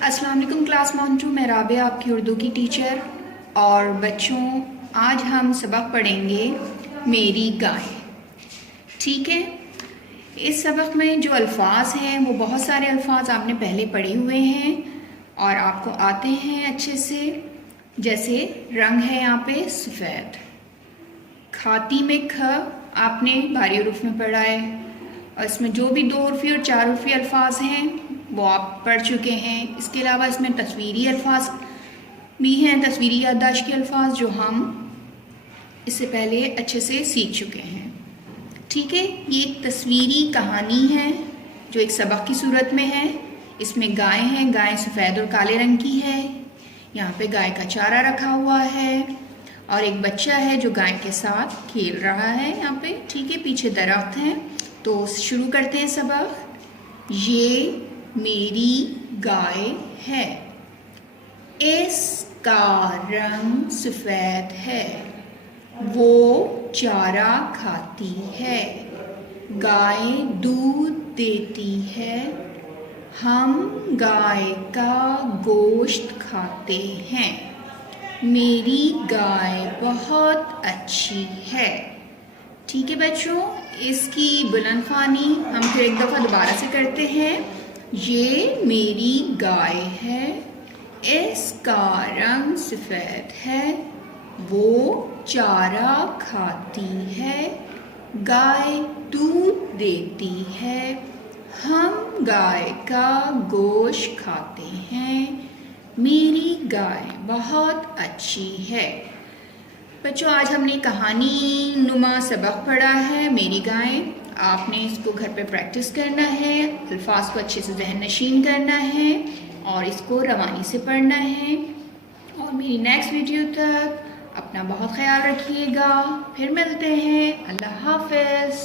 अस्सलाम वालेकुम क्लास 1-2, मैं राबिया आपकी उर्दू की टीचर। और बच्चों, आज हम सबक पढ़ेंगे मेरी गाय। ठीक है। इस सबक में जो अल्फाज हैं वो बहुत सारे अल्फाज आपने पहले पढ़े हुए हैं और आपको आते हैं अच्छे से। जैसे रंग है यहाँ पे सफ़ेद, खाती में ख आपने भारी उरूफ में पढ़ा है, और इसमें जो भी 2 हर्फी और 4 हर्फी अल्फाज हैं वो आप पढ़ चुके हैं। इसके अलावा इसमें तस्वीरी अल्फाज भी हैं, तस्वीरी याददाश्त के अल्फाज जो हम इससे पहले अच्छे से सीख चुके हैं। ठीक है। ये एक तस्वीरी कहानी है जो एक सबक की सूरत में है। इसमें गाय हैं, गाय सफ़ेद और काले रंग की है। यहाँ पे गाय का चारा रखा हुआ है और एक बच्चा है जो गाय के साथ खेल रहा है यहाँ पे। ठीक है। पीछे दरख्त हैं। तो शुरू करते हैं सबक। ये मेरी गाय है, इसका रंग सफ़ेद है, वो चारा खाती है, गाय दूध देती है, हम गाय का गोश्त खाते हैं, मेरी गाय बहुत अच्छी है। ठीक है बच्चों, इसकी बुलंद ख़्वानी हम फिर एक दफ़ा दोबारा से करते हैं। ये मेरी गाय है, इसका रंग सफ़ेद है, वो चारा खाती है, गाय दूध देती है, हम गाय का गोश्त खाते हैं, मेरी गाय बहुत अच्छी है। बच्चों, आज हमने कहानी नुमा सबक पढ़ा है मेरी गाय। आपने इसको घर पे प्रैक्टिस करना है, अल्फाज को अच्छे से जहन नशीन करना है और इसको रवानी से पढ़ना है। और मेरी नेक्स्ट वीडियो तक अपना बहुत ख्याल रखिएगा। फिर मिलते हैं। अल्लाह हाफ़िज़।